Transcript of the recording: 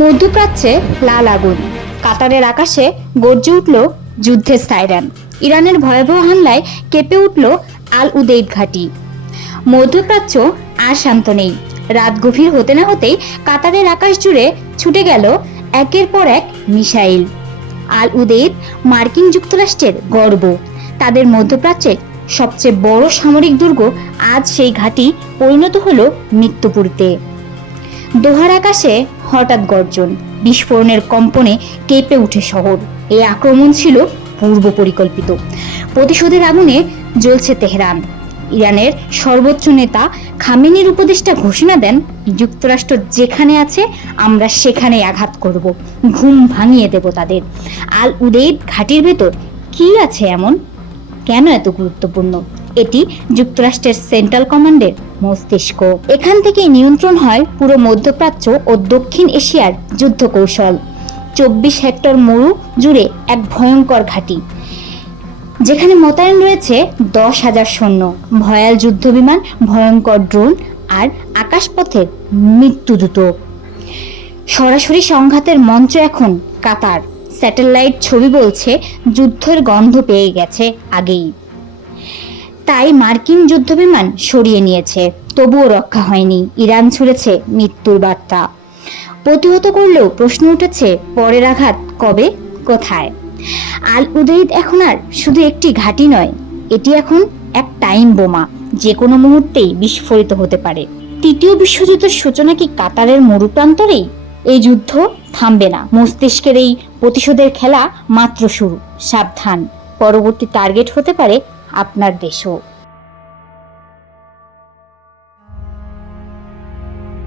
মধ্যপ্রাচ্যে লাল আগুন কাতারের আকাশে গর্জে উঠল যুদ্ধের সাইরান। ইরানের ভয়াবহ হামলায় কেঁপে উঠল আল উদেইদ ঘাঁটি। মধ্যপ্রাচ্য আর শান্ত নেই। রাত গভীর হতে না হতেই কাতারের আকাশ জুড়ে ছুটে গেল একের পর এক মিসাইল। আল উদেইদ মার্কিন যুক্তরাষ্ট্রের গর্ব। তাদের মধ্যপ্রাচ্যের সবচেয়ে বড় সামরিক দুর্গ আজ সেই ঘাঁটি পরিণত হলো মৃত্যুপুরীতে। দোহার আকাশে হঠাৎ গর্জন, বিস্ফোরণের কম্পনে কেঁপে উঠে শহর। এই আক্রমণ ছিল পূর্ব পরিকল্পিত। প্রতিশোধের আগুনে জ্বলছে তেহরান। ইরানের সর্বোচ্চ নেতা খামেনির উপদেষ্টা ঘোষণা দেন, যুক্তরাষ্ট্র যেখানে আছে আমরা সেখানে আঘাত করব, ঘুম ভাঙিয়ে দেব তাদের। আল উদেইদ ঘাটির ভেতর কি আছে এমন? কেন এত গুরুত্বপূর্ণ? এটি যুক্তরাষ্ট্রের সেন্ট্রাল কমান্ডের মস্তিষ্ক। এখান থেকে নিয়ন্ত্রণ হয় পুরো মধ্যপ্রাচ্য ও দক্ষিণ এশিয়ার যুদ্ধ কৌশল চব্বিশ হেক্টর মরু জুড়ে এক ভয়ঙ্কর ঘাঁটি, যেখানে মোতায়েন রয়েছে দশ হাজার সৈন্য। ভয়াল যুদ্ধবিমান, ভয়ঙ্কর ড্রোন আর আকাশপথের মৃত্যু মৃত্যুদূত সরাসরি সংঘাতের মঞ্চ এখন কাতার। স্যাটেলাইট ছবি বলছে যুদ্ধের গন্ধ পেয়ে গেছে আগেই। তাই মার্কিন যুদ্ধবিমান সরিয়ে নিয়েছে। তবুও রক্ষা হয়নি। ইরান ছুড়েছে মৃত্যুর বার্তা। প্রতিহত করলেও প্রশ্ন উঠেছে, পরের আঘাত কবে, কোথায়? আল উদৈদ এখন আর শুধু একটি ঘাঁটি নয়, এটি এখন এক টাইম বোমা। যে কোনো মুহূর্তেই বিস্ফোরিত হতে পারে। তৃতীয় বিশ্বযুদ্ধের সূচনা কি কাতারের মরুপ্রান্তরেই? এই যুদ্ধ থামবে না। মস্তিষ্কের এই প্রতিশোধের খেলা মাত্র শুরু। সাবধান। পরবর্তী টার্গেট হতে পারে আপনার দেশও।